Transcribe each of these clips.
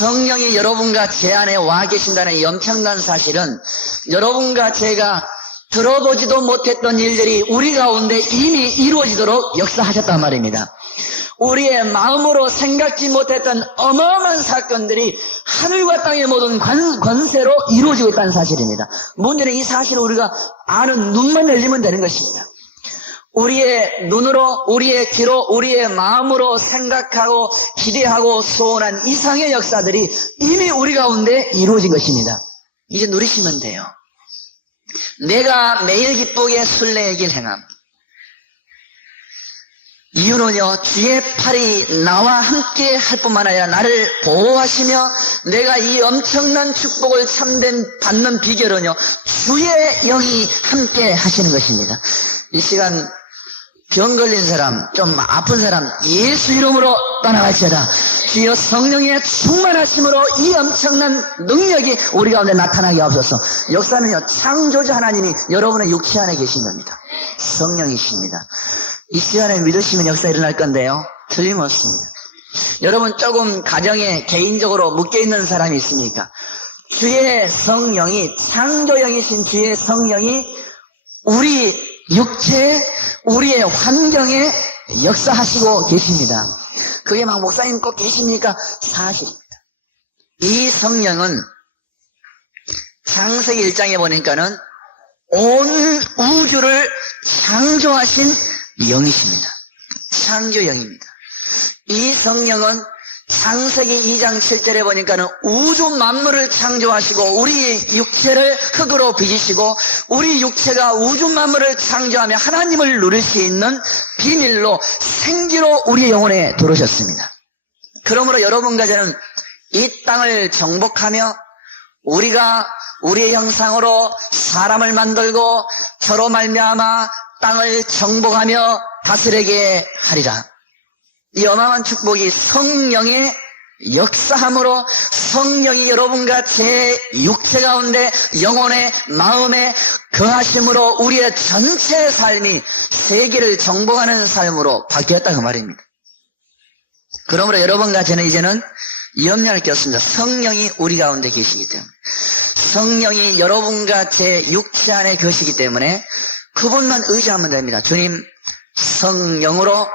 성령이 여러분과 제 안에 와 계신다는 이 엄청난 사실은 여러분과 제가 들어보지도 못했던 일들이 우리 가운데 이미 이루어지도록 역사하셨단 말입니다. 우리의 마음으로 생각지 못했던 어마어마한 사건들이 하늘과 땅의 모든 권세로 이루어지고 있다는 사실입니다. 문제는 이 사실을 우리가 아는 눈만 열리면 되는 것입니다. 우리의 눈으로, 우리의 귀로, 우리의 마음으로 생각하고 기대하고 소원한 이상의 역사들이 이미 우리 가운데 이루어진 것입니다. 이제 누리시면 돼요. 내가 매일 기쁘게 순례의 길 행함. 이유는요, 주의 팔이 나와 함께 할 뿐만 아니라 나를 보호하시며 내가 이 엄청난 축복을 참된 받는 비결은요, 주의 영이 함께 하시는 것입니다. 이 시간 병 걸린 사람, 좀 아픈 사람 예수 이름으로 떠나갈지어다. 주여 성령의 충만하심으로 이 엄청난 능력이 우리 가운데 나타나게 하옵소서. 역사는요, 창조주 하나님이 여러분의 육체 안에 계신 겁니다. 성령이십니다. 이 시간에 믿으시면 역사 일어날 건데요, 틀림없습니다. 여러분 조금 가정에 개인적으로 묶여있는 사람이 있습니까? 주의 성령이, 창조영이신 주의 성령이 우리 육체에, 우리의 환경에 역사하시고 계십니다. 그게 막 목사님 꼭 계십니까? 사실입니다. 이 성령은 창세기 1장에 보니까는 온 우주를 창조하신 영이십니다. 창조영입니다. 이 성령은 창세기 2장 7절에 보니까는 우주 만물을 창조하시고 우리 육체를 흙으로 빚으시고 우리 육체가 우주 만물을 창조하며 하나님을 누릴 수 있는 비밀로 생기로 우리 영혼에 들어오셨습니다. 그러므로 여러분과 저는 이 땅을 정복하며 우리가 우리의 형상으로 사람을 만들고 저로 말미암아 땅을 정복하며 다스리게 하리라. 이 어마어마한 축복이 성령의 역사함으로 성령이 여러분과 제 육체 가운데 영혼의 마음에 거하심으로 우리의 전체 삶이 세계를 정복하는 삶으로 바뀌었다 그 말입니다. 그러므로 여러분과 저는 이제는 염려할 게 없습니다. 성령이 우리 가운데 계시기 때문에, 성령이 여러분과 제 육체 안에 계시기 때문에 그분만 의지하면 됩니다. 주님, 성령으로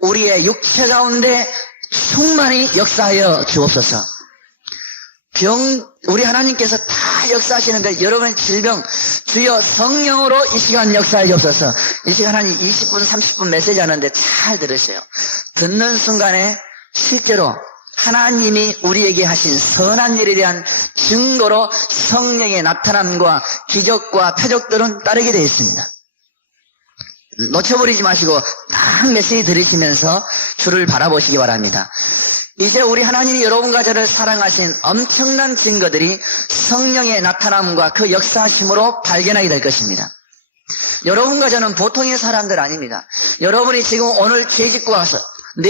우리의 육체 가운데 충만히 역사하여 주옵소서. 우리 하나님께서 다 역사하시는데 여러분의 질병, 주여 성령으로 이 시간 역사해 주옵소서. 이 시간 한 20분, 30분 메시지 하는데 잘 들으세요. 듣는 순간에 실제로 하나님이 우리에게 하신 선한 일에 대한 증거로 성령의 나타남과 기적과 표적들은 따르게 되어 있습니다. 놓쳐버리지 마시고 딱 메시지 들으시면서 주를 바라보시기 바랍니다. 이제 우리 하나님이 여러분과 저를 사랑하신 엄청난 증거들이 성령의 나타남과 그 역사하심으로 발견하게 될 것입니다. 여러분과 저는 보통의 사람들 아닙니다. 여러분이 지금 오늘 죄 짓고 와서,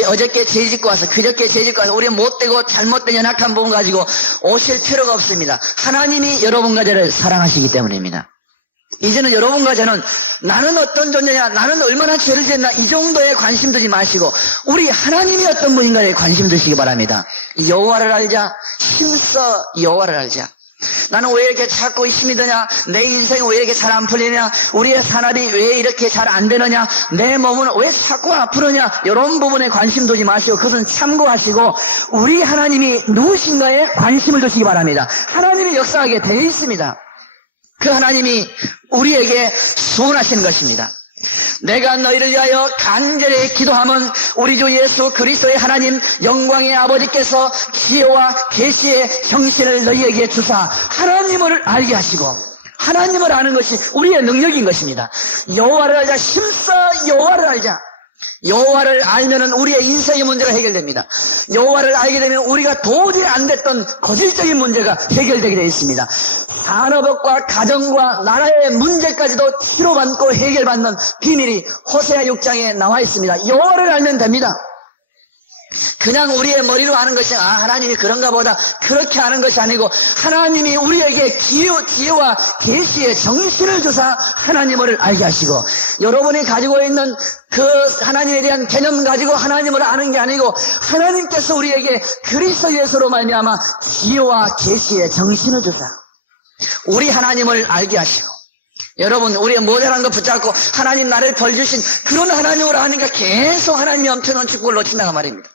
어저께 죄 짓고 와서, 그저께 죄 짓고 와서 우리 못되고 잘못된 연약한 부분 가지고 오실 필요가 없습니다. 하나님이 여러분과 저를 사랑하시기 때문입니다. 이제는 여러분과 저는 나는 어떤 존재냐, 나는 얼마나 죄를 지었나, 이 정도에 관심 두지 마시고 우리 하나님이 어떤 분인가에 관심 두시기 바랍니다. 여호와를 알자, 힘써 여호와를 알자. 나는 왜 이렇게 자꾸 힘이 드냐, 내 인생이 왜 이렇게 잘 안 풀리냐, 우리의 산업이 왜 이렇게 잘 안 되느냐, 내 몸은 왜 자꾸 아프느냐, 이런 부분에 관심 두지 마시고 그것은 참고하시고 우리 하나님이 누구신가에 관심을 두시기 바랍니다. 하나님이 역사하게 되어 있습니다. 그 하나님이 우리에게 소원하시는 것입니다. 내가 너희를 위하여 간절히 기도하면 우리 주 예수 그리스도의 하나님 영광의 아버지께서 지혜와 계시의 형신을 너희에게 주사 하나님을 알게 하시고, 하나님을 아는 것이 우리의 능력인 것입니다. 여호와를 알자, 힘써 여호와를 알자. 여호와를 알면은 우리의 인생의 문제가 해결됩니다. 여호와를 알게 되면 우리가 도저히 안 됐던 거질적인 문제가 해결되게 되어 있습니다. 산업과 가정과 나라의 문제까지도 치료받고 해결받는 비밀이 호세아 6장에 나와 있습니다. 여호와를 알면 됩니다. 그냥 우리의 머리로 하는 것이 하나님이 그런가 보다 그렇게 하는 것이 아니고 하나님이 우리에게 지혜와 계시의 정신을 주사 하나님을 알게 하시고 여러분이 가지고 있는 그 하나님에 대한 개념 가지고 하나님을 아는 게 아니고 하나님께서 우리에게 그리스도 예수로 말미암아 지혜와 계시의 정신을 주사 우리 하나님을 알게 하시고 여러분 우리의 모자란 거 붙잡고 하나님 나를 벌 주신 그런 하나님으로 하니까 계속 하나님이 엄청난 축복을 놓친다고 말입니다.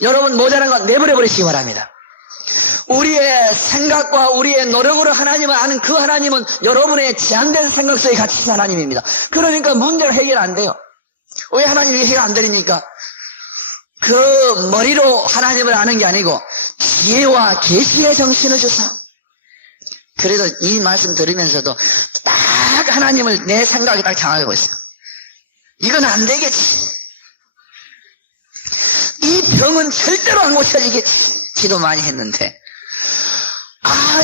여러분 모자란 거 내버려 버리시기 바랍니다. 우리의 생각과 우리의 노력으로 하나님을 아는 그 하나님은 여러분의 제한된 생각 속에 갇히신 하나님입니다. 그러니까 문제가 해결 안 돼요. 왜 하나님이 해결 안 되니까? 그 머리로 하나님을 아는 게 아니고 지혜와 계시의 정신을 주사. 그래서 이 말씀 들으면서도 딱 하나님을 내 생각이 딱 장악하고 있어요. 이건 안 되겠지. 이 병은 절대로 안 고쳐지겠지. 기도 많이 했는데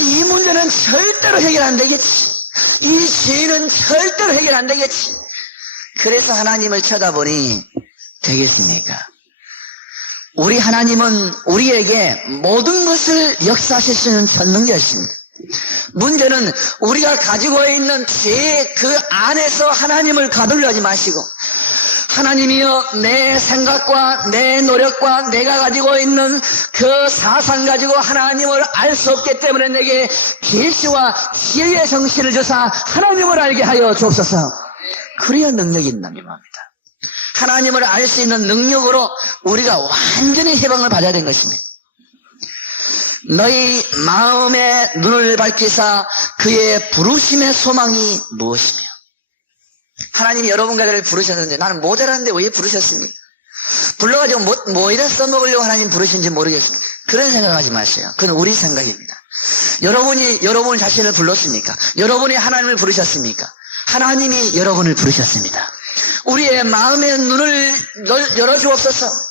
이 문제는 절대로 해결 안 되겠지. 이 죄는 절대로 해결 안 되겠지. 그래서 하나님을 쳐다보니 되겠습니까? 우리 하나님은 우리에게 모든 것을 역사하실 수 있는 전능자이십니다. 문제는 우리가 가지고 있는 죄 그 안에서 하나님을 가두려 하지 마시고 하나님이여 내 생각과 내 노력과 내가 가지고 있는 그 사상 가지고 하나님을 알 수 없기 때문에 내게 계시와 지혜의 정신을 주사 하나님을 알게 하여 주옵소서. 그래야 능력이 있나니 말입니다. 하나님을 알 수 있는 능력으로 우리가 완전히 해방을 받아야 되는 것입니다. 너희 마음의 눈을 밝히사 그의 부르심의 소망이 무엇이며 하나님이 여러분과 저를 부르셨는데 나는 모자라는데 왜 부르셨습니까? 불러가지고 뭐 이래 써먹으려고 하나님 부르신지 모르겠습니다. 그런 생각하지 마세요. 그건 우리 생각입니다. 여러분이 여러분 자신을 불렀습니까? 여러분이 하나님을 부르셨습니까? 하나님이 여러분을 부르셨습니다. 우리의 마음의 눈을 열어주옵소서.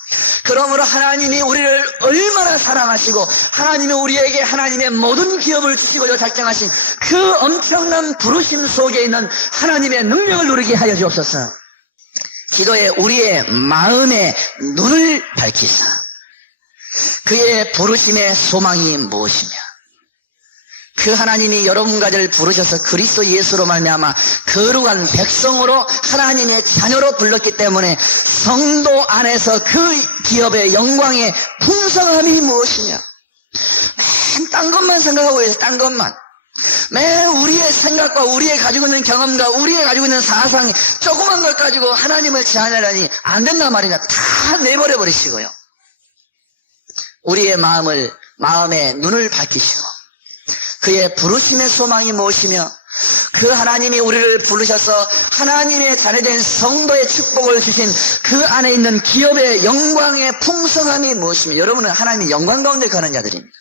그러므로 하나님이 우리를 얼마나 사랑하시고 하나님이 우리에게 하나님의 모든 기업을 주시고자 작정하신 그 엄청난 부르심 속에 있는 하나님의 능력을 누리게 하여 주옵소서. 기도에 우리의 마음의 눈을 밝히사 그의 부르심의 소망이 무엇이며 그 하나님이 여러분과 저를 부르셔서 그리스도 예수로 말미암아 거룩한 백성으로 하나님의 자녀로 불렀기 때문에 성도 안에서 그 기업의 영광의 풍성함이 무엇이냐. 맨 딴 것만 생각하고 있어요. 딴 것만. 맨 우리의 생각과 우리의 가지고 있는 경험과 우리의 가지고 있는 사상이 조그만 걸 가지고 하나님을 제한하려니 안 된단 말이냐. 다 내버려 버리시고요. 우리의 마음의 눈을 밝히시고 그의 부르심의 소망이 무엇이며 그 하나님이 우리를 부르셔서 하나님의 자녀된 성도의 축복을 주신 그 안에 있는 기업의 영광의 풍성함이 무엇이며 여러분은 하나님의 영광 가운데 가는 자들입니다.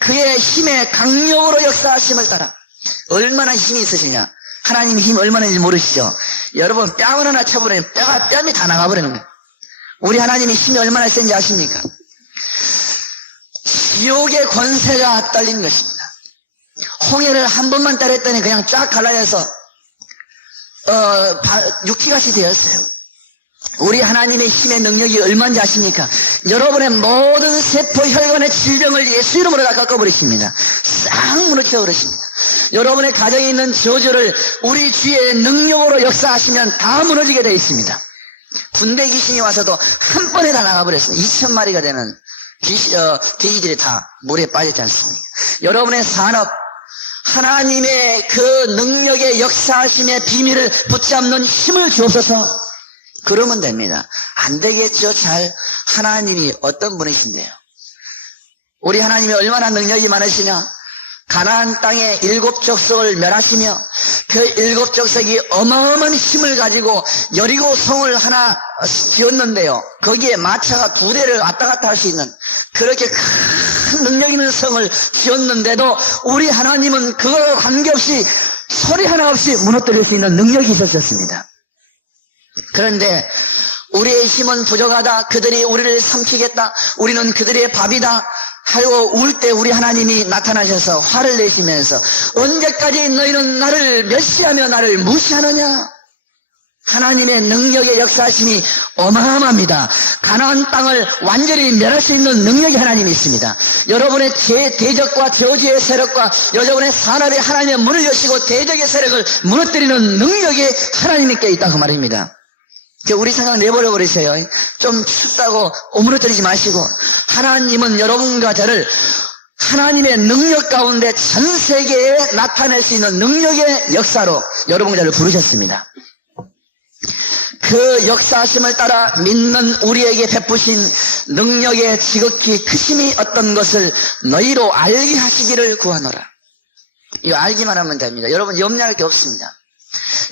그의 힘의 강력으로 역사하심을 따라 얼마나 힘이 있으시냐. 하나님 힘 얼마나 있는지 모르시죠? 여러분 뺨을 하나 쳐버리면 뺨이 다 나가버리는 거예요. 우리 하나님의 힘이 얼마나 센지 아십니까? 지옥의 권세가 떨린 것입니다. 홍해를 한 번만 따랬더니 그냥 쫙 갈라져서 육지같이 되었어요. 우리 하나님의 힘의 능력이 얼마인지 아십니까? 여러분의 모든 세포 혈관의 질병을 예수 이름으로 다 꺾어버리십니다. 싹 무너뜨려 버리십니다. 여러분의 가정에 있는 저주를 우리 주의 능력으로 역사하시면 다 무너지게 되어 있습니다. 군대 귀신이 와서도 한 번에 다 나가버렸어요. 2,000마리가 되는 돼지들이 다 물에 빠졌지 않습니까? 여러분의 산업, 하나님의 그 능력의 역사하심의 비밀을 붙잡는 힘을 주옵소서. 그러면 됩니다. 안 되겠죠. 하나님이 어떤 분이신데요? 우리 하나님이 얼마나 능력이 많으시냐? 가나안 땅의 7족속을 멸하시며 그 7족속이 어마어마한 힘을 가지고 여리고 성을 하나 지었는데요. 거기에 마차가 2대를 왔다 갔다 할 수 있는 그렇게 큰 능력 있는 성을 지었는데도 우리 하나님은 그거와 관계없이 소리 하나 없이 무너뜨릴 수 있는 능력이 있었습니다. 그런데 우리의 힘은 부족하다. 그들이 우리를 삼키겠다. 우리는 그들의 밥이다. 하고 울 때 우리 하나님이 나타나셔서 화를 내시면서 언제까지 너희는 나를 멸시하며 나를 무시하느냐. 하나님의 능력의 역사심이 어마어마합니다. 가나안 땅을 완전히 멸할 수 있는 능력이 하나님이 있습니다. 여러분의 대적과 저주의 세력과 여러분의 산업에 하나님의 문을 여시고 대적의 세력을 무너뜨리는 능력이 하나님께 있다고 말입니다. 우리 생각 내버려 버리세요. 좀 춥다고 오므러뜨리지 마시고, 하나님은 여러분과 저를 하나님의 능력 가운데 전 세계에 나타낼 수 있는 능력의 역사로 여러분과 저를 부르셨습니다. 그 역사하심을 따라 믿는 우리에게 베푸신 능력의 지극히 크심이 어떤 것을 너희로 알게 하시기를 구하노라. 이거 알기만 하면 됩니다. 여러분 염려할 게 없습니다.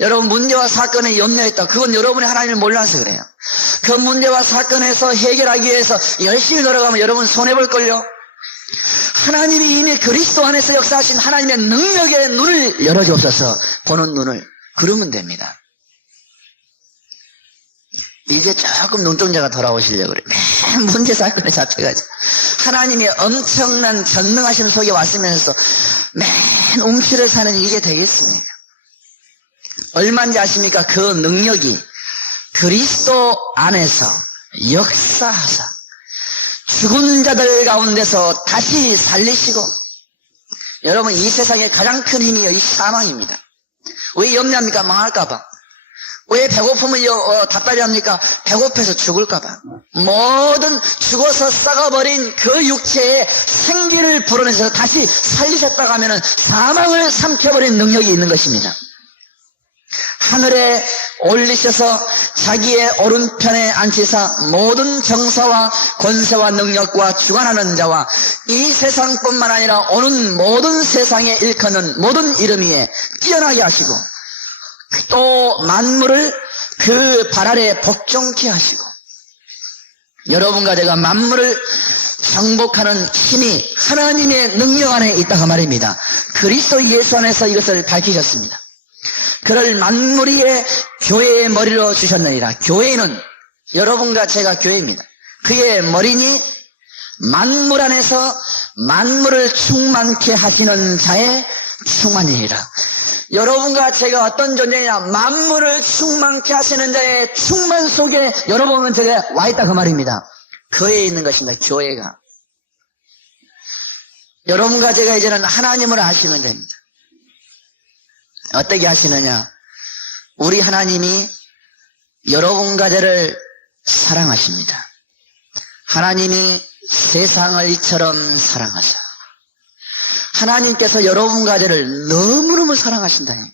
여러분 문제와 사건에 염려했다. 그건 여러분이 하나님을 몰라서 그래요. 그 문제와 사건에서 해결하기 위해서 열심히 노력하면 여러분 손해볼걸요. 하나님이 이미 그리스도 안에서 역사하신 하나님의 능력의 눈을 열어주옵소서. 보는 눈을. 그러면 됩니다. 이제 조금 눈동자가 돌아오시려고 그래. 맨 문제 사건에 잡혀가지고 하나님이 엄청난 전능하심 속에 왔으면서 맨 움츠려 사는 이게 되겠습니까? 얼마인지 아십니까? 그 능력이 그리스도 안에서 역사하사 죽은 자들 가운데서 다시 살리시고, 여러분 이 세상에 가장 큰 힘이 이 사망입니다. 왜 염려합니까? 망할까봐. 왜 배고픔을 답답해 합니까? 배고파서 죽을까봐. 모든 죽어서 썩어버린 그 육체에 생기를 불어내서 다시 살리셨다고 하면은 사망을 삼켜버린 능력이 있는 것입니다. 하늘에 올리셔서 자기의 오른편에 앉히사 모든 정사와 권세와 능력과 주관하는 자와 이 세상뿐만 아니라 오는 모든 세상에 일컫는 모든 이름 위에 뛰어나게 하시고, 또 만물을 그 발 아래 복종케 하시고, 여러분과 제가 만물을 정복하는 힘이 하나님의 능력 안에 있다고 말입니다. 그리스도 예수 안에서 이것을 밝히셨습니다. 그를 만물 위에 교회의 머리로 주셨느니라. 교회는 여러분과 제가 교회입니다. 그의 머리니 만물 안에서 만물을 충만케 하시는 자의 충만이니라. 여러분과 제가 어떤 존재냐? 만물을 충만케 하시는 자의 충만 속에 여러분은 제가 와 있다 그 말입니다. 그에 있는 것입니다. 교회가. 여러분과 제가 이제는 하나님을 아시면 됩니다. 어떻게 하시느냐? 우리 하나님이 여러분과 저를 사랑하십니다. 하나님이 세상을 이처럼 사랑하셔. 하나님께서 여러분과 저를 너무너무 사랑하신다니까.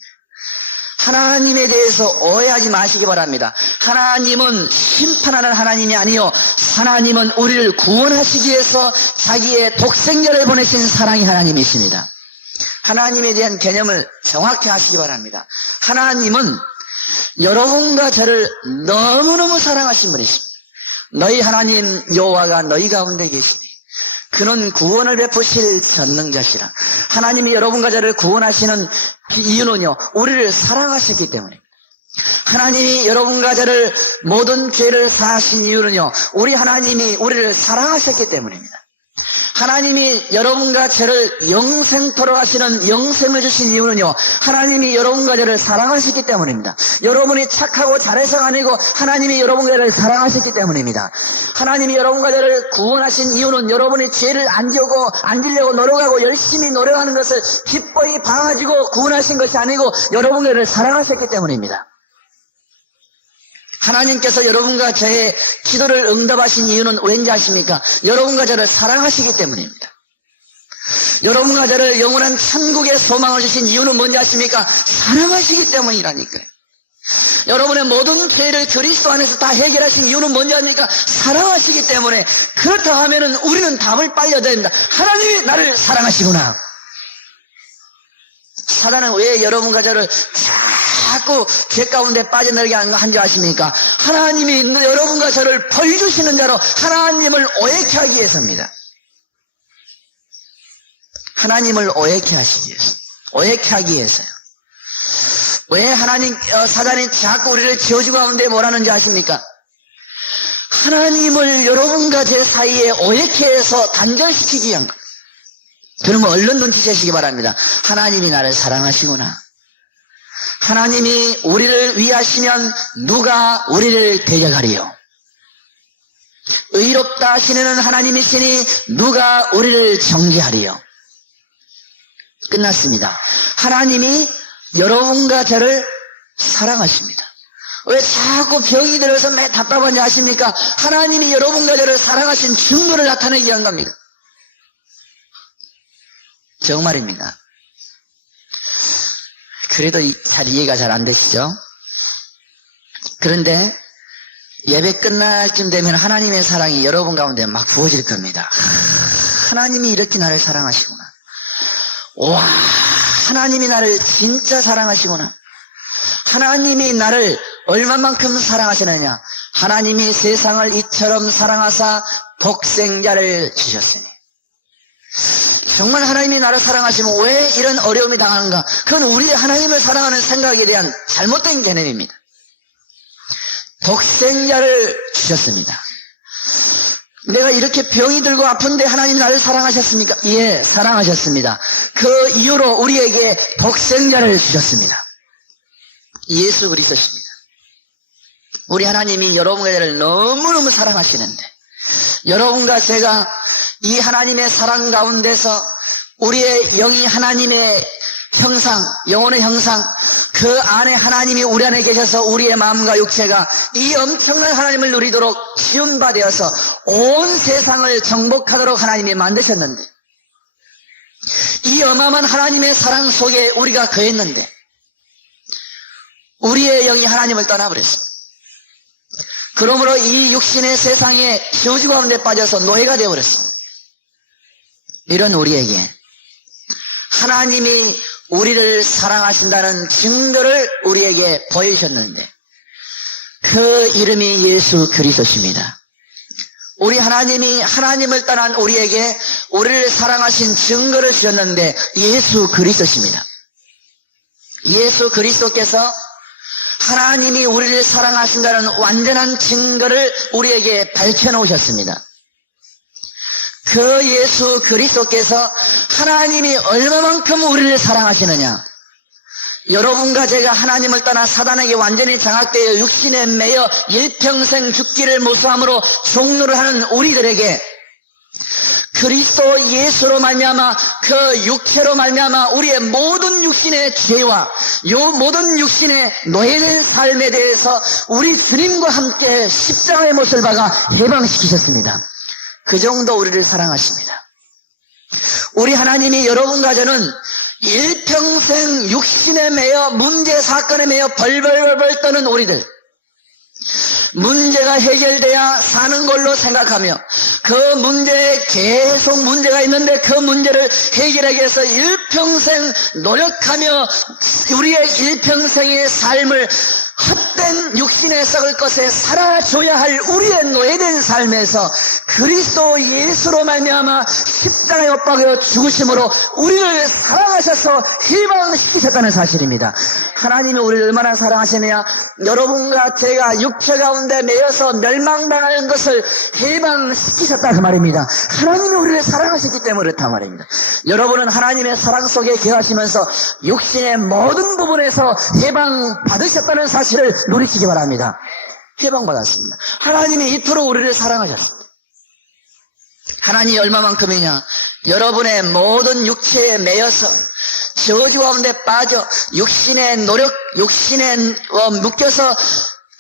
하나님에 대해서 오해하지 마시기 바랍니다. 하나님은 심판하는 하나님이 아니요, 하나님은 우리를 구원하시기 위해서 자기의 독생자를 보내신 사랑의 하나님이십니다. 하나님에 대한 개념을 정확히 하시기 바랍니다. 하나님은 여러분과 저를 너무너무 사랑하신 분이십니다. 너희 하나님 여호와가 너희 가운데 계시니 그는 구원을 베푸실 전능자시라. 하나님이 여러분과 저를 구원하시는 이유는요, 우리를 사랑하셨기 때문입니다. 하나님이 여러분과 저를 모든 죄를 사하신 이유는요, 우리 하나님이 우리를 사랑하셨기 때문입니다. 하나님이 여러분과 저를 영생토록 하시는 영생을 주신 이유는요, 하나님이 여러분과 저를 사랑하셨기 때문입니다. 여러분이 착하고 잘해서가 아니고 하나님이 여러분과 저를 사랑하셨기 때문입니다. 하나님이 여러분과 저를 구원하신 이유는 여러분이 죄를 안 지려고 노력하고 열심히 노력하는 것을 기꺼이 봐가지고 구원하신 것이 아니고 여러분과 저를 사랑하셨기 때문입니다. 하나님께서 여러분과 저의 기도를 응답하신 이유는 왠지 아십니까? 여러분과 저를 사랑하시기 때문입니다. 여러분과 저를 영원한 천국의 소망을 주신 이유는 뭔지 아십니까? 사랑하시기 때문이라니까요. 여러분의 모든 죄를 그리스도 안에서 다 해결하신 이유는 뭔지 아십니까? 사랑하시기 때문에. 그렇다 하면은 우리는 답을 빨리 얻어야 됩니다. 하나님이 나를 사랑하시구나. 사단은 왜 여러분과 저를 자꾸 죄 가운데 빠져들게 한지 아십니까? 하나님이 여러분과 저를 벌 주시는 자로 하나님을 오해케 하기 위해서입니다. 하나님을 오해케 하시기 위해서. 오해케 하기 위해서요. 왜 사단이 자꾸 우리를 지어주고 가운데 뭐라는지 아십니까? 하나님을 여러분과 제 사이에 오해케 해서 단절시키기 위한 것. 그런 거 얼른 눈치채시기 바랍니다. 하나님이 나를 사랑하시구나. 하나님이 우리를 위하시면 누가 우리를 대적하리요? 의롭다 하시는 하나님이시니 누가 우리를 정죄하리요? 끝났습니다. 하나님이 여러분과 저를 사랑하십니다. 왜 자꾸 병이 들어서 매 답답한지 아십니까? 하나님이 여러분과 저를 사랑하신 증거를 나타내기 위한 겁니다. 정말입니다. 그래도 잘 이해가 잘 안 되시죠? 그런데 예배 끝날 쯤 되면 하나님의 사랑이 여러분 가운데 막 부어질 겁니다. 하나님이 이렇게 나를 사랑하시구나. 와, 하나님이 나를 진짜 사랑하시구나. 하나님이 나를 얼마만큼 사랑하시느냐. 하나님이 세상을 이처럼 사랑하사 독생자를 주셨으니. 정말 하나님이 나를 사랑하시면 왜 이런 어려움이 당하는가? 그건 우리 하나님을 사랑하는 생각에 대한 잘못된 개념입니다. 독생자를 주셨습니다. 내가 이렇게 병이 들고 아픈데 하나님이 나를 사랑하셨습니까? 예, 사랑하셨습니다. 그 이유로 우리에게 독생자를 주셨습니다. 예수 그리스도십니다. 우리 하나님이 여러분과 저를 너무너무 사랑하시는데 여러분과 제가 이 하나님의 사랑 가운데서 우리의 영이 하나님의 형상, 영혼의 형상, 그 안에 하나님이 우리 안에 계셔서 우리의 마음과 육체가 이 엄청난 하나님을 누리도록 지음받아서 온 세상을 정복하도록 하나님이 만드셨는데 이 어마어마한 하나님의 사랑 속에 우리가 거했는데 우리의 영이 하나님을 떠나버렸습니다. 그러므로 이 육신의 세상에 저주 가운데 빠져서 노예가 되어버렸습니다. 이런 우리에게 하나님이 우리를 사랑하신다는 증거를 우리에게 보여주셨는데 그 이름이 예수 그리스도십니다. 우리 하나님이 하나님을 떠난 우리에게 우리를 사랑하신 증거를 주셨는데 예수 그리스도십니다. 예수 그리스도께서 하나님이 우리를 사랑하신다는 완전한 증거를 우리에게 밝혀놓으셨습니다. 그 예수 그리스도께서 하나님이 얼마만큼 우리를 사랑하시느냐. 여러분과 제가 하나님을 떠나 사단에게 완전히 장악되어 육신에 매여 일평생 죽기를 무수함으로 종로를 하는 우리들에게 그리스도 예수로 말미암아 그 육체로 말미암아 우리의 모든 육신의 죄와 요 모든 육신의 노예된 삶에 대해서 우리 주님과 함께 십자가의 못을 박아 해방시키셨습니다. 그 정도 우리를 사랑하십니다. 우리 하나님이 여러분과 저는 일평생 육신에 매여 문제 사건에 매여 벌벌벌 떠는 우리들 문제가 해결돼야 사는 걸로 생각하며 그 문제에 계속 문제가 있는데 그 문제를 해결하기 위해서 일평생 노력하며 우리의 일평생의 삶을 헛된 육신에 썩을 것에 살아줘야 할 우리의 노예된 삶에서 그리스도 예수로 말미암아 십자가에 못 박여 죽으심으로 우리를 사랑하셔서 희망시키셨다는 사실입니다. 하나님이 우리를 얼마나 사랑하시느냐. 여러분과 제가 육체 가운데 매여서 멸망당하는 것을 해방시키셨다 그 말입니다. 하나님이 우리를 사랑하셨기 때문에 그렇다 말입니다. 여러분은 하나님의 사랑 속에 거하시면서 육신의 모든 부분에서 해방받으셨다는 사실을 누리시기 바랍니다. 해방받았습니다. 하나님이 이토록 우리를 사랑하셨습니다. 하나님이 얼마만큼이냐. 여러분의 모든 육체에 매여서 저주 가운데 빠져 육신의 노력, 육신에 묶여서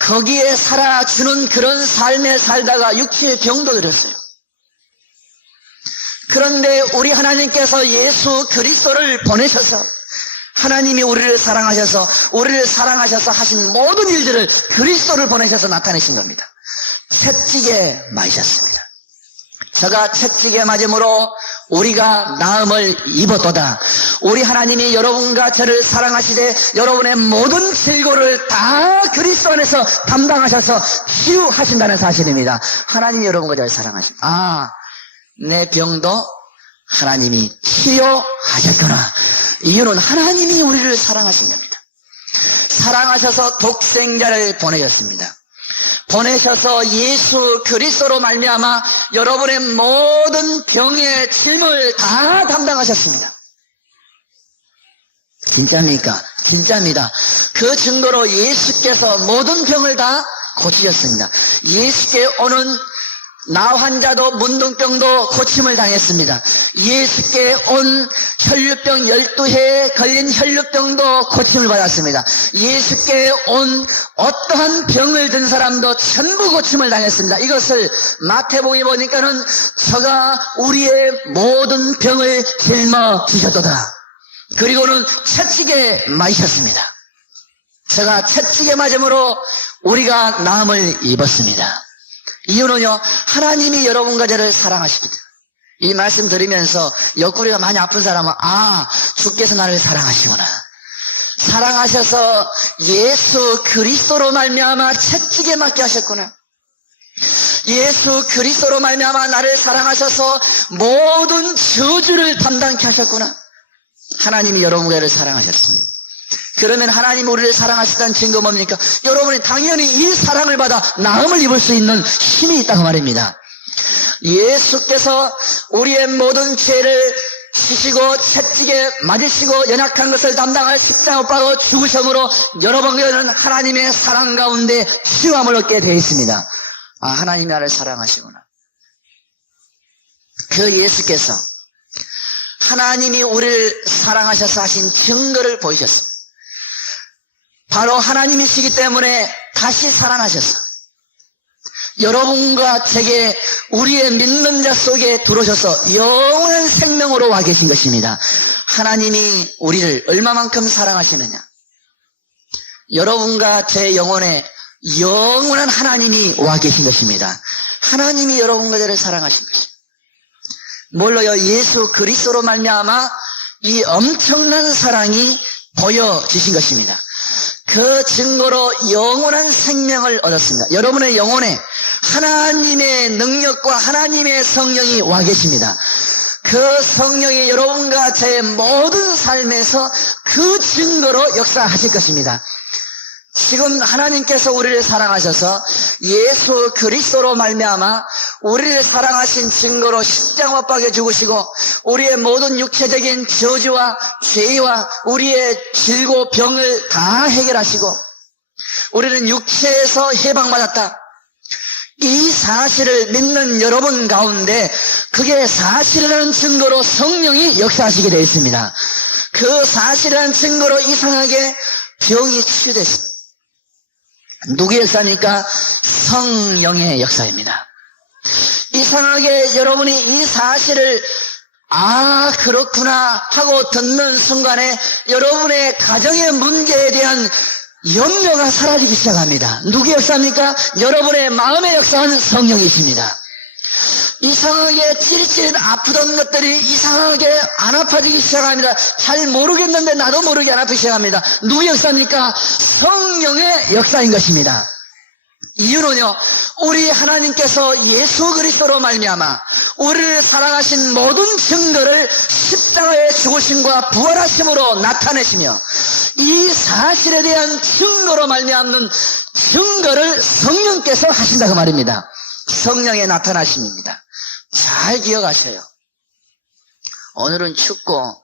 거기에 살아주는 그런 삶에 살다가 육체의 병도 들었어요. 그런데 우리 하나님께서 예수 그리스도를 보내셔서 하나님이 우리를 사랑하셔서 하신 모든 일들을 그리스도를 보내셔서 나타내신 겁니다. 채찍에 맞으셨습니다. 저가 채찍에 맞음으로 우리가 나음을 입었도다. 우리 하나님이 여러분과 저를 사랑하시되 여러분의 모든 질고를 다 그리스도 안에서 담당하셔서 치유하신다는 사실입니다. 하나님이 여러분과 저를 사랑하십니다. 내 병도 하나님이 치유하셨구나. 이유는 하나님이 우리를 사랑하신 겁니다. 사랑하셔서 독생자를 보내셨습니다. 보내셔서 예수 그리스도로 말미암아 여러분의 모든 병의 짐을 다 담당하셨습니다. 진짜입니까? 진짜입니다. 그 증거로 예수께서 모든 병을 다 고치셨습니다. 예수께 오는 나 환자도 문둥병도 고침을 당했습니다. 예수께 온 혈류병 12회에 걸린 혈류병도 고침을 받았습니다. 예수께 온 어떠한 병을 든 사람도 전부 고침을 당했습니다. 이것을 마태복음에 보니까는 저가 우리의 모든 병을 짊어지셨도다. 그리고는 채찍에 맞으셨습니다. 저가 채찍에 맞음으로 우리가 나음을 입었습니다. 이유는요, 하나님이 여러분과 저를 사랑하십니다. 이 말씀 들으면서 옆구리가 많이 아픈 사람은 주께서 나를 사랑하시구나. 사랑하셔서 예수 그리스도로 말미암아 채찍에 맞게 하셨구나. 예수 그리스도로 말미암아 나를 사랑하셔서 모든 저주를 담당케 하셨구나. 하나님이 여러분과 저를 사랑하셨습니다. 그러면 하나님 우리를 사랑하시다는 증거 뭡니까? 여러분이 당연히 이 사랑을 받아 나음을 입을 수 있는 힘이 있다고 말입니다. 예수께서 우리의 모든 죄를 지시고 채찍에 맞으시고 연약한 것을 담당할 십자가 못 박아 죽으심으로 여러분은 하나님의 사랑 가운데 치유함을 얻게 되어 있습니다. 하나님이 나를 사랑하시구나. 그 예수께서 하나님이 우리를 사랑하셔서 하신 증거를 보이셨습니다. 바로 하나님이시기 때문에 다시 살아나셔서 여러분과 제게 우리의 믿는 자 속에 들어오셔서 영원한 생명으로 와 계신 것입니다. 하나님이 우리를 얼마만큼 사랑하시느냐. 여러분과 제 영혼에 영원한 하나님이 와 계신 것입니다. 하나님이 여러분과 저를 사랑하신 것입니다. 뭘로요? 예수 그리스도로 말미암아 이 엄청난 사랑이 보여지신 것입니다. 그 증거로 영원한 생명을 얻었습니다. 여러분의 영혼에 하나님의 능력과 하나님의 성령이 와 계십니다. 그 성령이 여러분과 제 모든 삶에서 그 증거로 역사하실 것입니다. 지금 하나님께서 우리를 사랑하셔서 예수 그리스도로 말미암아 우리를 사랑하신 증거로 십자가 못 박여 죽으시고 우리의 모든 육체적인 저주와 죄와 우리의 질고 병을 다 해결하시고 우리는 육체에서 해방받았다. 이 사실을 믿는 여러분 가운데 그게 사실이라는 증거로 성령이 역사하시게 되어 있습니다. 그 사실이라는 증거로 이상하게 병이 치유됐습니다. 누구의 역사입니까? 성령의 역사입니다. 이상하게 여러분이 이 사실을 그렇구나 하고 듣는 순간에 여러분의 가정의 문제에 대한 염려가 사라지기 시작합니다. 누구의 역사입니까? 여러분의 마음의 역사는 성령이십니다. 이상하게 찌릿찌릿 아프던 것들이 이상하게 안 아파지기 시작합니다. 잘 모르겠는데 나도 모르게 안 아프기 시작합니다. 누구의 역사입니까? 성령의 역사인 것입니다. 이유는요, 우리 하나님께서 예수 그리스도로 말미암아 우리를 사랑하신 모든 증거를 십자가의 죽으심과 부활하심으로 나타내시며 이 사실에 대한 증거로 말미암는 증거를 성령께서 하신다고 말입니다. 성령의 나타나심입니다. 잘 기억하셔요. 오늘은 춥고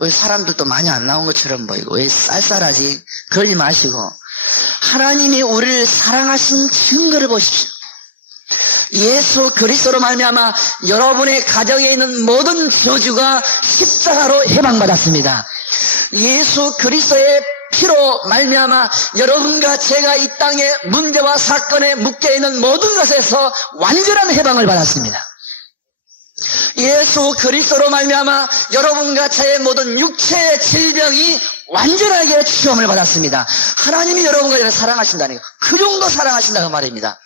왜 사람들도 많이 안 나온 것처럼 보이고 왜 쌀쌀하지? 그러지 마시고 하나님이 우리를 사랑하신 증거를 보십시오. 예수 그리스도로 말미암아 여러분의 가정에 있는 모든 저주가 십자가로 해방받았습니다. 예수 그리스도의 피로 말미암아 여러분과 제가 이 땅의 문제와 사건에 묶여있는 모든 것에서 완전한 해방을 받았습니다. 예수 그리스도로 말미암아 여러분과 저의 모든 육체의 질병이 완전하게 치유함을 받았습니다. 하나님이 여러분과 저를 사랑하신다니까 그 정도 사랑하신다고 말입니다.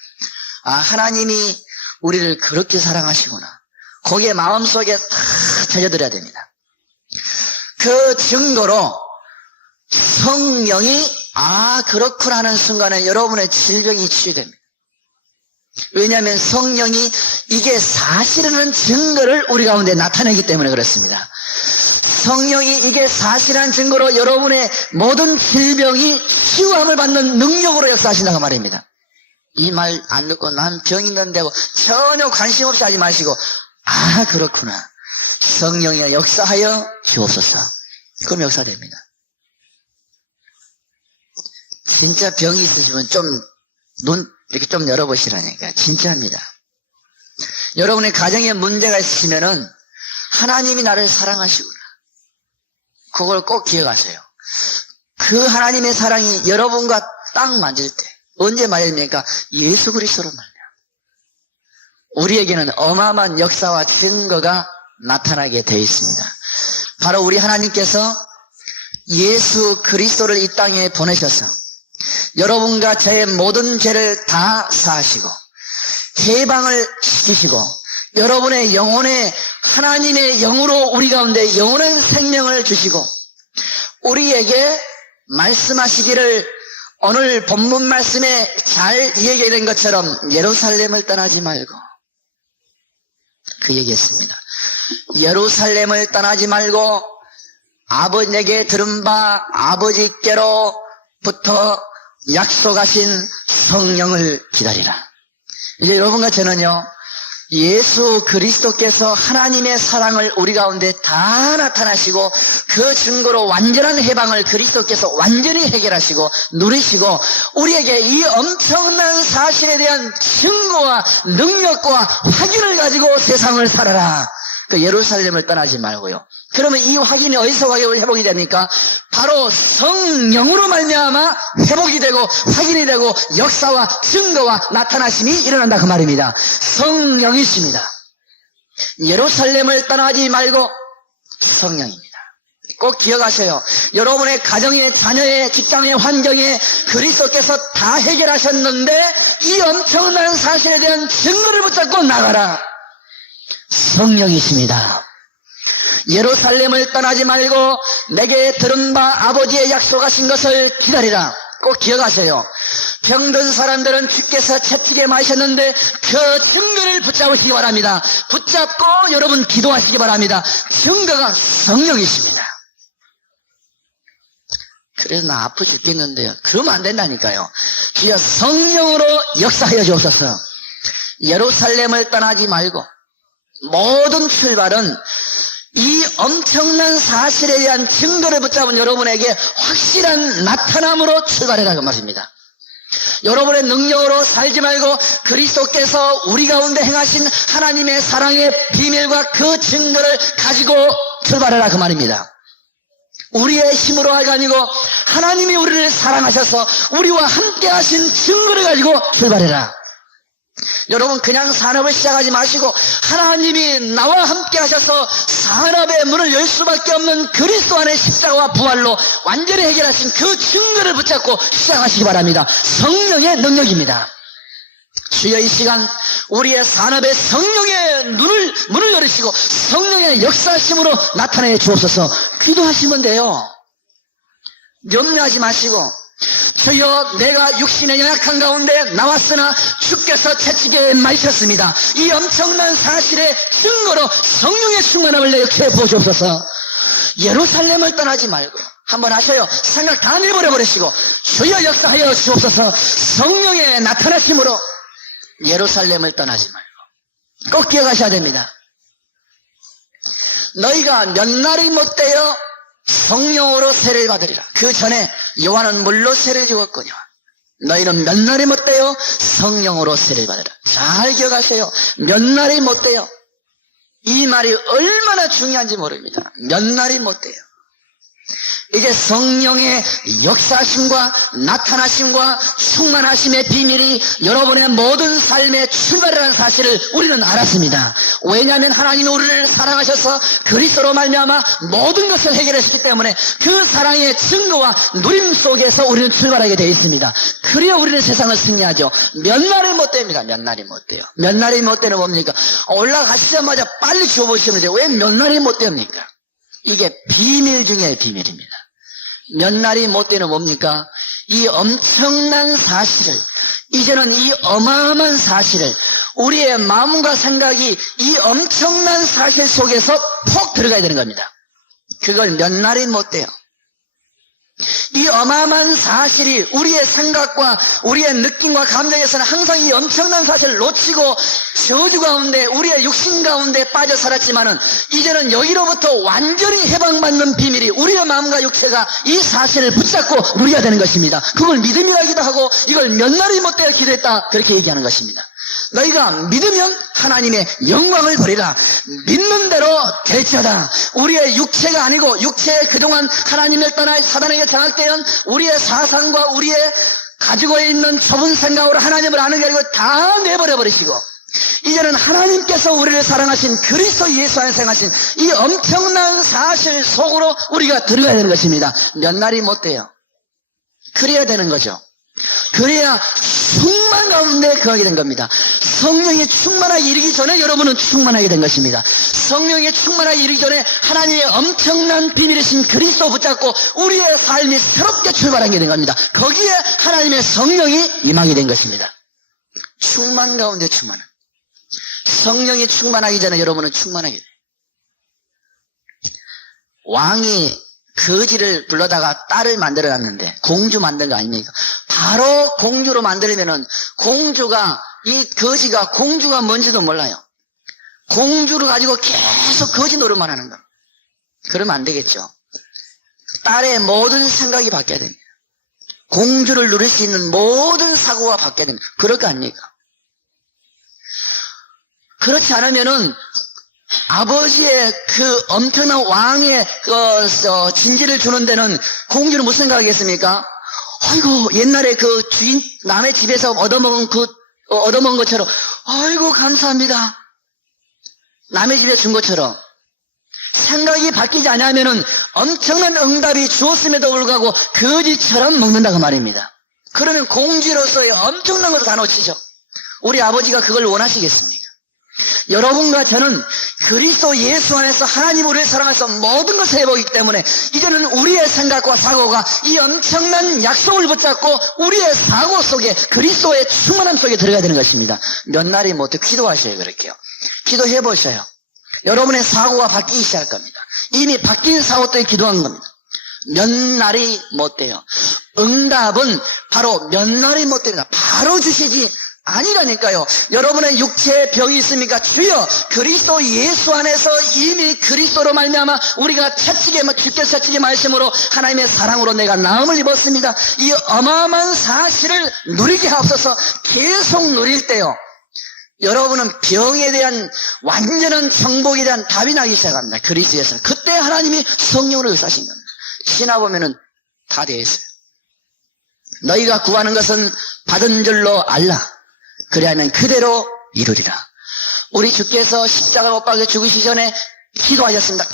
하나님이 우리를 그렇게 사랑하시구나. 거기에 마음속에 다 젖어들어야 됩니다. 그 증거로 성령이 그렇구나 하는 순간에 여러분의 질병이 치유됩니다. 왜냐하면 성령이 이게 사실이라는 증거를 우리 가운데 나타내기 때문에 그렇습니다. 성령이 이게 사실한 증거로 여러분의 모든 질병이 치유함을 받는 능력으로 역사하신다고 말입니다. 이 말 안 듣고 난 병 있는데 하고 전혀 관심 없이 하지 마시고 그렇구나. 성령이 역사하여 주옵소서. 그럼 역사됩니다. 진짜 병이 있으시면 눈 이렇게 좀 열어보시라니까. 진짜입니다. 여러분의 가정에 문제가 있으시면은 하나님이 나를 사랑하시구나. 그걸 꼭 기억하세요. 그 하나님의 사랑이 여러분과 딱 맞을 때, 언제 맞습니까? 예수 그리스도로 말이야. 우리에게는 어마어마한 역사와 증거가 나타나게 되어 있습니다. 바로 우리 하나님께서 예수 그리스도를 이 땅에 보내셔서 여러분과 저의 모든 죄를 다 사하시고 해방을 시키시고 여러분의 영혼에 하나님의 영으로 우리 가운데 영원한 생명을 주시고 우리에게 말씀하시기를 오늘 본문 말씀에 잘 얘기된 것처럼 예루살렘을 떠나지 말고 그 얘기했습니다. 예루살렘을 떠나지 말고 아버지에게 들은 바 아버지께로부터 약속하신 성령을 기다리라. 이제 여러분과 저는요, 예수 그리스도께서 하나님의 사랑을 우리 가운데 다 나타나시고 그 증거로 완전한 해방을 그리스도께서 완전히 해결하시고 누리시고 우리에게 이 엄청난 사실에 대한 증거와 능력과 확인을 가지고 세상을 살아라. 그 예루살렘을 떠나지 말고요. 그러면 이 확인이 어디서 회복이 됩니까? 바로 성령으로 말미암아 회복이 되고 확인이 되고 역사와 증거와 나타나심이 일어난다 그 말입니다. 성령이십니다. 예루살렘을 떠나지 말고 성령입니다. 꼭 기억하세요. 여러분의 가정의 자녀의 직장의 환경에 그리스도께서 다 해결하셨는데 이 엄청난 사실에 대한 증거를 붙잡고 나가라. 성령이십니다. 예루살렘을 떠나지 말고 내게 들은 바 아버지의 약속하신 것을 기다리라. 꼭 기억하세요. 병든 사람들은 주께서 채찍에 마셨는데 그 증거를 붙잡으시기 바랍니다. 붙잡고 여러분 기도하시기 바랍니다. 증거가 성령이십니다. 그래서 나 아파 죽겠는데요. 그러면 안 된다니까요. 주여 성령으로 역사하여 주옵소서. 예루살렘을 떠나지 말고 모든 출발은 이 엄청난 사실에 대한 증거를 붙잡은 여러분에게 확실한 나타남으로 출발해라 그 말입니다. 여러분의 능력으로 살지 말고 그리스도께서 우리 가운데 행하신 하나님의 사랑의 비밀과 그 증거를 가지고 출발해라 그 말입니다. 우리의 힘으로 할 게 아니고 하나님이 우리를 사랑하셔서 우리와 함께 하신 증거를 가지고 출발해라. 여러분 그냥 산업을 시작하지 마시고 하나님이 나와 함께 하셔서 산업의 문을 열 수밖에 없는 그리스도 안의 십자가와 부활로 완전히 해결하신 그 증거를 붙잡고 시작하시기 바랍니다. 성령의 능력입니다. 주여 이 시간 우리의 산업에 성령의 문을 열으시고 성령의 역사심으로 나타내 주옵소서. 기도하시면 돼요. 염려하지 마시고 주여 내가 육신의 연약한 가운데 나왔으나 주께서 채찍에 마셨습니다. 이 엄청난 사실의 증거로 성령의 충만함을 내게 부어주옵소서. 예루살렘을 떠나지 말고 한번 하셔요. 생각 다 내버려 버리시고 주여 역사하여 주옵소서. 성령의 나타나심으로 예루살렘을 떠나지 말고 꼭 기억하셔야 됩니다. 너희가 몇 날이 못되어 성령으로 세례를 받으리라. 그 전에 요한은 물로 세례를 주었거니와 너희는 몇 날이 못되어 성령으로 세례를 받으라. 잘 기억하세요. 몇 날이 못되어. 이 말이 얼마나 중요한지 모릅니다. 몇 날이 못돼요. 이제 성령의 역사하심과 나타나심과 충만하심의 비밀이 여러분의 모든 삶의 출발이라는 사실을 우리는 알았습니다. 왜냐하면 하나님이 우리를 사랑하셔서 그리스도로 말미암아 모든 것을 해결하셨기 때문에 그 사랑의 증거와 누림 속에서 우리는 출발하게 되어 있습니다. 그래야 우리는 세상을 승리하죠. 몇 날이 못 됩니다. 몇 날이 못 돼요. 몇 날이 못 되는 뭡니까? 올라가시자마자 빨리 주워보시면 돼요. 왜 몇 날이 못 됩니까? 이게 비밀 중에 비밀입니다. 몇 날이 못 되는 뭡니까? 이 엄청난 사실을, 이제는 이 어마어마한 사실을 우리의 마음과 생각이 이 엄청난 사실 속에서 폭 들어가야 되는 겁니다. 그걸 몇 날이 못 돼요. 이 어마어마한 사실이 우리의 생각과 우리의 느낌과 감정에서는 항상 이 엄청난 사실을 놓치고 저주 가운데 우리의 육신 가운데 빠져 살았지만은 이제는 여기로부터 완전히 해방받는 비밀이 우리의 마음과 육체가 이 사실을 붙잡고 누려야 되는 것입니다. 그걸 믿음이라기도 하고 이걸 몇 날이 못되어 기도했다 그렇게 얘기하는 것입니다. 너희가 믿으면 하나님의 영광을 보리라. 믿는 대로 될지어다. 우리의 육체가 아니고 육체에 그동안 하나님을 떠나 사단에게 장악되어 우리의 사상과 우리의 가지고 있는 좁은 생각으로 하나님을 아는 게 아니고 다 내버려 버리시고 이제는 하나님께서 우리를 사랑하신 그리스도 예수 안에서 행하신 이 엄청난 사실 속으로 우리가 들어가야 되는 것입니다. 몇 날이 못 돼요. 그래야 되는 거죠. 그래야 충만 가운데 거하게 된 겁니다. 성령이 충만하게 이르기 전에 여러분은 충만하게 된 것입니다. 성령이 충만하게 이르기 전에 하나님의 엄청난 비밀이신 그리스도 붙잡고 우리의 삶이 새롭게 출발하게 된 겁니다. 거기에 하나님의 성령이 임하게 된 것입니다. 충만 가운데 충만한. 성령이 충만하기 전에 여러분은 충만하게 돼요. 왕이 거지를 불러다가 딸을 만들어놨는데 공주 만든 거 아닙니까? 바로 공주로 만들면은 공주가 이 거지가 공주가 뭔지도 몰라요. 공주를 가지고 계속 거지 노릇만 하는 거. 그러면 안 되겠죠. 딸의 모든 생각이 바뀌어야 됩니다. 공주를 누릴 수 있는 모든 사고가 바뀌어야 됩니다. 그럴 거 아닙니까? 그렇지 않으면은 아버지의 그 엄청난 왕의 진지를 주는 데는 공주는 무슨 생각하겠습니까? 아이고 옛날에 그 주인 남의 집에서 얻어먹은 것처럼 아이고 감사합니다. 남의 집에 준 것처럼 생각이 바뀌지 않으면은 엄청난 응답이 주었음에도 불구하고 거지처럼 먹는다고 말입니다. 그러면 공주로서의 엄청난 것을 다 놓치죠. 우리 아버지가 그걸 원하시겠습니까? 여러분과 저는 그리스도 예수 안에서 하나님 우리를 사랑해서 모든 것을 해보기 때문에 이제는 우리의 생각과 사고가 이 엄청난 약속을 붙잡고 우리의 사고 속에 그리스도의 충만함 속에 들어가야 되는 것입니다. 몇 날이 못해 기도하셔요. 그렇게요. 기도해 보셔요. 여러분의 사고가 바뀌기 시작할 겁니다. 이미 바뀐 사고 때문에 기도한 겁니다. 몇 날이 못 돼요. 응답은 바로 몇 날이 못 됩니다. 바로 주시지 아니라니까요. 여러분의 육체에 병이 있습니까? 주여 그리스도 예수 안에서 이미 그리스도로 말미암아 우리가 주께서 채찍의 말씀으로 하나님의 사랑으로 내가 나음을 입었습니다. 이 어마어마한 사실을 누리게 하옵소서. 계속 누릴 때요 여러분은 병에 대한 완전한 정복에 대한 답이 나기 시작합니다. 그리스도에서는 그때 하나님이 성령으로 역사하신 겁니다. 지나 보면은 다 되어 있어요. 너희가 구하는 것은 받은 줄로 알라. 그리하면 그대로 이루리라. 우리 주께서 십자가 못 박혀 죽으시기 전에 기도하셨습니다.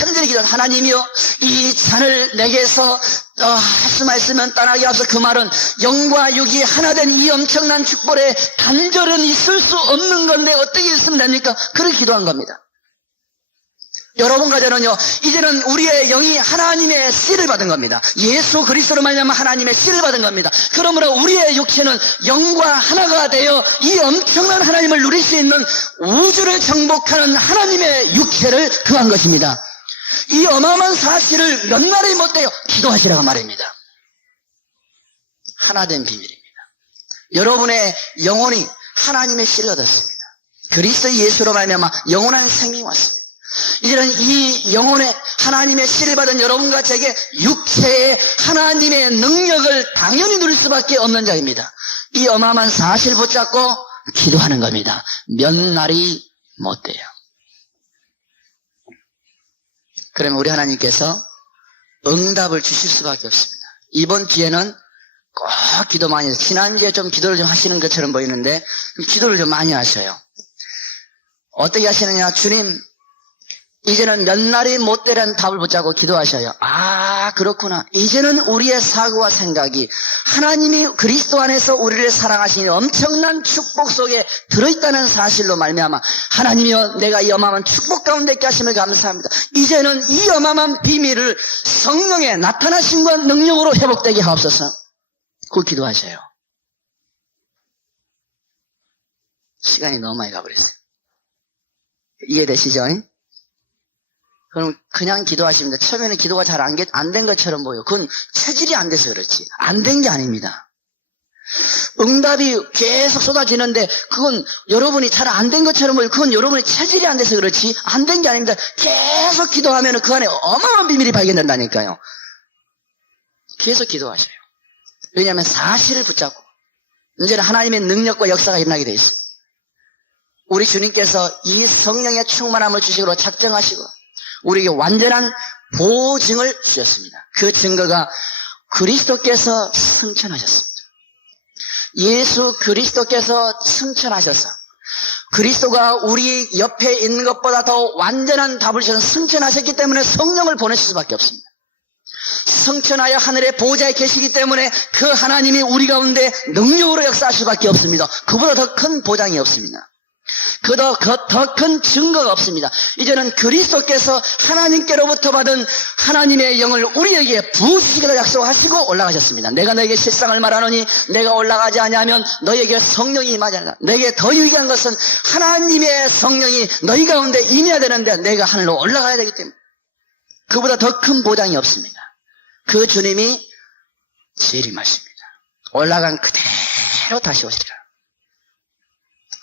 큰절히 기도. 하나님이여 이 잔을 내게서 할 수만 있으면 떠나게 하소서. 그 말은 영과 육이 하나 된 이 엄청난 축복에 단절은 있을 수 없는 건데 어떻게 있으면 됩니까? 그렇게 기도한 겁니다. 여러분과 저는요 이제는 우리의 영이 하나님의 씨를 받은 겁니다. 예수 그리스도로 말미암아 하나님의 씨를 받은 겁니다. 그러므로 우리의 육체는 영과 하나가 되어 이 엄청난 하나님을 누릴 수 있는 우주를 정복하는 하나님의 육체를 구한 것입니다. 이 어마어마한 사실을 몇 날이 못 돼요 기도하시라고 말입니다. 하나된 비밀입니다. 여러분의 영혼이 하나님의 씨를 얻었습니다. 그리스도 예수로 말미암아 영원한 생명이 왔습니다. 이제는 이 영혼의 하나님의 씨를 받은 여러분과 제게 육체의 하나님의 능력을 당연히 누릴 수밖에 없는 자입니다. 이 어마어마한 사실 붙잡고 기도하는 겁니다. 몇 날이 못 돼요. 그러면 우리 하나님께서 응답을 주실 수밖에 없습니다. 이번 기회는 꼭 기도 많이 해서 지난주에 좀 기도를 좀 하시는 것처럼 보이는데 기도를 좀 많이 하셔요. 어떻게 하시느냐? 주님 이제는 몇 날이 못 되라는 답을 붙잡고 기도하셔요. 아 그렇구나. 이제는 우리의 사고와 생각이 하나님이 그리스도 안에서 우리를 사랑하시는 엄청난 축복 속에 들어있다는 사실로 말미암아 하나님이여 내가 이 어마어마한 축복 가운데 있게 하심을 감사합니다. 이제는 이 어마어마한 비밀을 성령의 나타나심과 능력으로 회복되게 하옵소서. 그 기도하셔요. 시간이 너무 많이 가버렸어요. 이해되시죠? 그럼 그냥 기도하십니다. 처음에는 기도가 잘 안 된 것처럼 보여요. 그건 체질이 안 돼서 그렇지. 안 된 게 아닙니다. 응답이 계속 쏟아지는데 그건 여러분이 잘 안 된 것처럼 보여요. 그건 여러분의 체질이 안 돼서 그렇지. 안 된 게 아닙니다. 계속 기도하면 그 안에 어마어마한 비밀이 발견된다니까요. 계속 기도하셔요. 왜냐하면 사실을 붙잡고 이제는 하나님의 능력과 역사가 일어나게 되어 있습니다. 우리 주님께서 이 성령의 충만함을 주시기로 작정하시고 우리에게 완전한 보증을 주셨습니다. 그 증거가 그리스도께서 승천하셨습니다. 예수 그리스도께서 승천하셔서 그리스도가 우리 옆에 있는 것보다 더 완전한 답을 주셔서 승천하셨기 때문에 성령을 보내실 수밖에 없습니다. 승천하여 하늘의 보좌에 계시기 때문에 그 하나님이 우리 가운데 능력으로 역사하실 수밖에 없습니다. 그보다 더 큰 보장이 없습니다. 더 큰 증거가 없습니다. 이제는 그리스도께서 하나님께로부터 받은 하나님의 영을 우리에게 부으시기로 약속하시고 올라가셨습니다. 내가 너에게 실상을 말하노니 내가 올라가지 아니하면 너에게 성령이 임하지 않는다. 내게 더 유익한 것은 하나님의 성령이 너희 가운데 임해야 되는데 내가 하늘로 올라가야 되기 때문에 그보다 더 큰 보장이 없습니다. 그 주님이 재림하십니다. 올라간 그대로 다시 오시리라.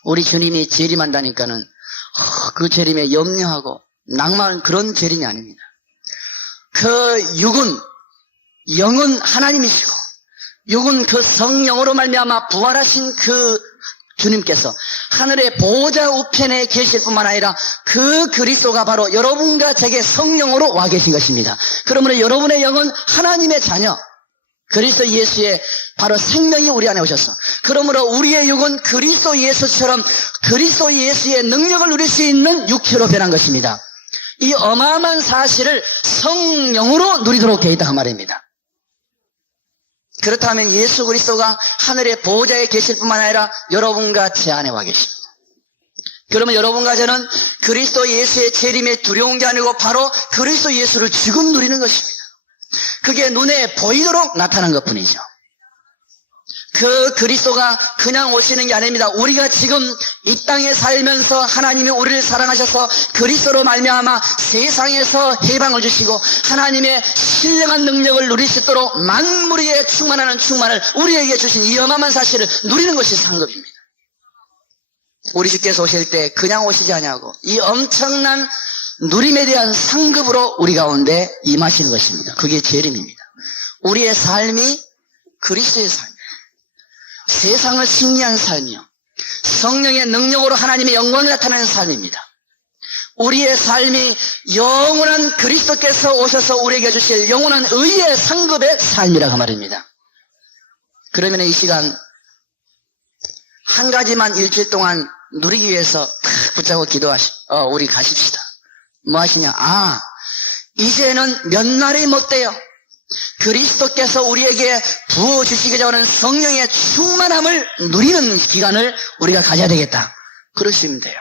우리 주님이 재림한다니까는 그 재림에 염려하고 낭만한 그런 재림이 아닙니다. 그 육은 영은 하나님이시고 육은 그 성령으로 말미암아 부활하신 그 주님께서 하늘의 보좌 우편에 계실 뿐만 아니라 그 그리스도가 바로 여러분과 제게 성령으로 와 계신 것입니다. 그러므로 여러분의 영은 하나님의 자녀 그리스도 예수의 바로 생명이 우리 안에 오셨어. 그러므로 우리의 육은 그리스도 예수처럼 그리스도 예수의 능력을 누릴 수 있는 육체로 변한 것입니다. 이 어마어마한 사실을 성령으로 누리도록 되어 있다 그 말입니다. 그렇다면 예수 그리스도가 하늘의 보좌에 계실 뿐만 아니라 여러분과 제 안에 와 계십니다. 그러면 여러분과 저는 그리스도 예수의 재림에 두려운 게 아니고 바로 그리스도 예수를 지금 누리는 것입니다. 그게 눈에 보이도록 나타난 것뿐이죠. 그 그리스도가 그냥 오시는 게 아닙니다. 우리가 지금 이 땅에 살면서 하나님이 우리를 사랑하셔서 그리스도로 말미암아 세상에서 해방을 주시고 하나님의 신령한 능력을 누릴 수 있도록 만물 위에 충만하는 충만을 우리에게 주신 이 어마어마한 사실을 누리는 것이 상급입니다. 우리 주께서 오실 때 그냥 오시지 아니하고 이 엄청난 누림에 대한 상급으로 우리 가운데 임하시는 것입니다. 그게 재림입니다. 우리의 삶이 그리스도의 삶이에요. 세상을 승리한 삶이요. 성령의 능력으로 하나님의 영광이 나타나는 삶입니다. 우리의 삶이 영원한 그리스도께서 오셔서 우리에게 주실 영원한 의의 상급의 삶이라고 말입니다. 그러면 이 시간 한 가지만 일주일 동안 누리기 위해서 붙잡고 우리 가십시다. 뭐 하시냐? 이제는 몇 날이 못 돼요. 그리스도께서 우리에게 부어주시고자 하는 성령의 충만함을 누리는 기간을 우리가 가져야 되겠다. 그러시면 돼요.